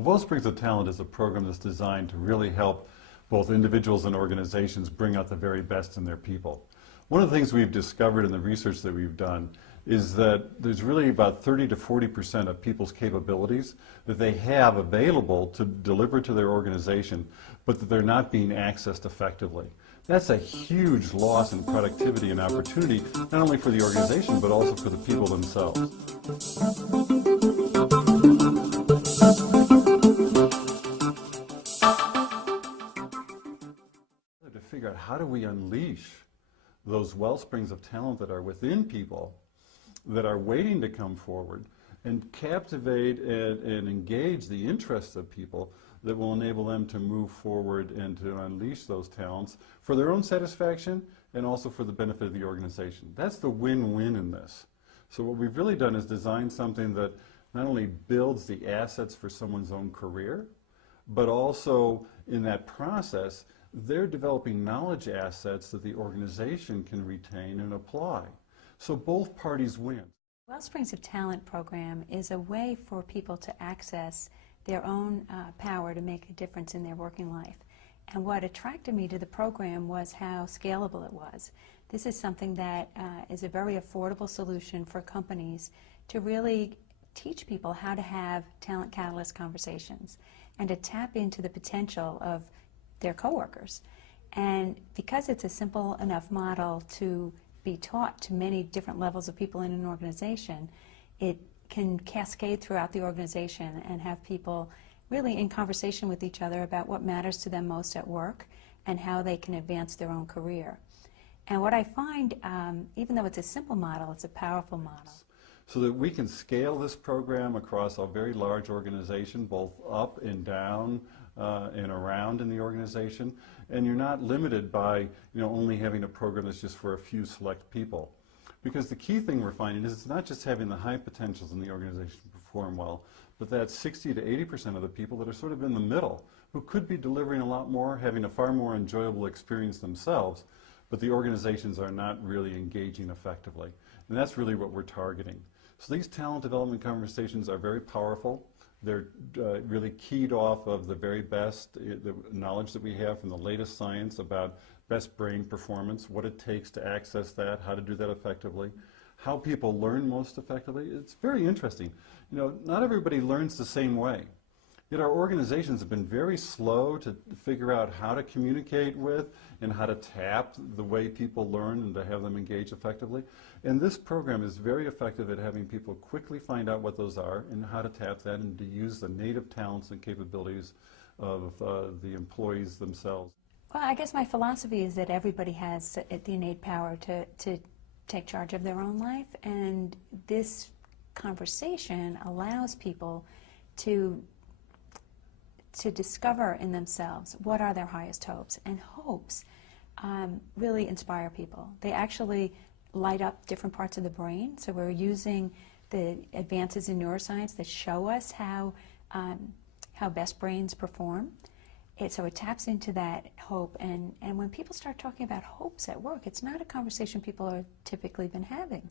Well, Wellsprings of Talent is a program that's designed to really help both individuals and organizations bring out the very best in their people. One of the things we've discovered in the research that we've done is that there's really about 30 to 40% of people's capabilities that they have available to deliver to their organization, but that they're not being accessed effectively. That's a huge loss in productivity and opportunity, not only for the organization, but also for the people themselves. To figure out how do we unleash those wellsprings of talent that are within people that are waiting to come forward and captivate and engage the interests of people that will enable them to move forward and to unleash those talents for their own satisfaction and also for the benefit of the organization. That's the win-win in this. So what we've really done is design something that not only builds the assets for someone's own career, but also in that process they're developing knowledge assets that the organization can retain and apply. So both parties win. Wellsprings of Talent program is a way for people to access their own power to make a difference in their working life. And what attracted me to the program was how scalable it was. This is something that is a very affordable solution for companies to really teach people how to have talent catalyst conversations and to tap into the potential of their coworkers. And because it's a simple enough model to be taught to many different levels of people in an organization, it can cascade throughout the organization and have people really in conversation with each other about what matters to them most at work and how they can advance their own career. And what I find, even though it's a simple model, it's a powerful model. So that we can scale this program across a very large organization, both up and down and around in the organization, and you're not limited by only having a program that's just for a few select people. Because the key thing we're finding is it's not just having the high potentials in the organization perform well, but that 60 to 80% of the people that are sort of in the middle, who could be delivering a lot more, having a far more enjoyable experience themselves, but the organizations are not really engaging effectively. And that's really what we're targeting. So these talent development conversations are very powerful. They're really keyed off of the very best the knowledge that we have from the latest science about best brain performance, what it takes to access that, how to do that effectively, how people learn most effectively. It's very interesting. Not everybody learns the same way. Yet our organizations have been very slow to figure out how to communicate with and how to tap the way people learn and to have them engage effectively. And this program is very effective at having people quickly find out what those are and how to tap that and to use the native talents and capabilities of the employees themselves. Well, I guess my philosophy is that everybody has the innate power to take charge of their own life, and this conversation allows people to discover in themselves what are their highest hopes. And hopes really inspire people. They actually light up different parts of the brain. So we're using the advances in neuroscience that show us how best brains perform. So it taps into that hope. And when people start talking about hopes at work, it's not a conversation people have typically been having.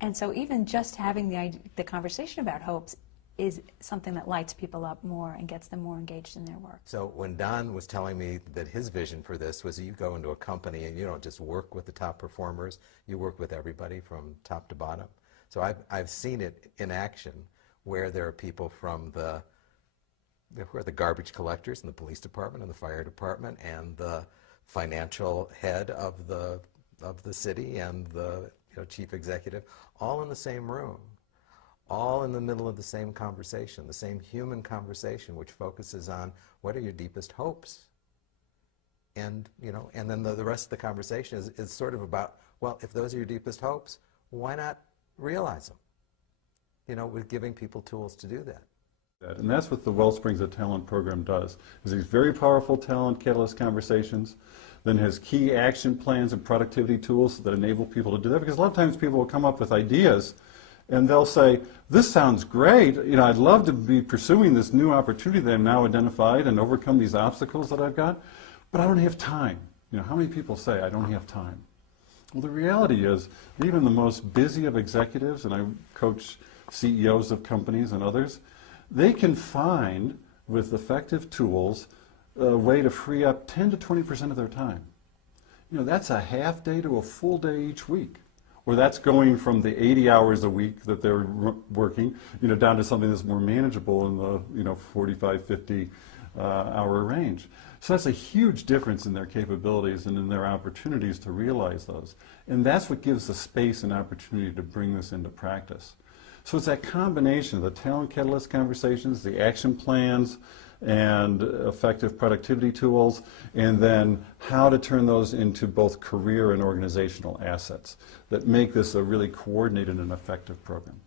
And so even just having the conversation about hopes is something that lights people up more and gets them more engaged in their work. So when Don was telling me that his vision for this was that you go into a company and you don't just work with the top performers, you work with everybody from top to bottom. So I've seen it in action where there are people from who are the garbage collectors in the police department and the fire department and the financial head of the city and the chief executive, all in the same room, all in the middle of the same conversation, the same human conversation, which focuses on what are your deepest hopes. And then the rest of the conversation is sort of about, well, if those are your deepest hopes, why not realize them? With giving people tools to do that. And that's what the Wellsprings of Talent program does, is these very powerful talent catalyst conversations, then has key action plans and productivity tools that enable people to do that. Because a lot of times people will come up with ideas and they'll say, this sounds great, I'd love to be pursuing this new opportunity that I've now identified and overcome these obstacles that I've got, but I don't have time. How many people say, I don't have time? Well, the reality is, even the most busy of executives, and I coach CEOs of companies and others, they can find with effective tools a way to free up 10 to 20% of their time. That's a half day to a full day each week. Or that's going from the 80 hours a week that they're working, down to something that's more manageable in the, 45, 50 hour range. So that's a huge difference in their capabilities and in their opportunities to realize those. And that's what gives the space and opportunity to bring this into practice. So it's that combination of the talent catalyst conversations, the action plans, and effective productivity tools, and then how to turn those into both career and organizational assets that make this a really coordinated and effective program.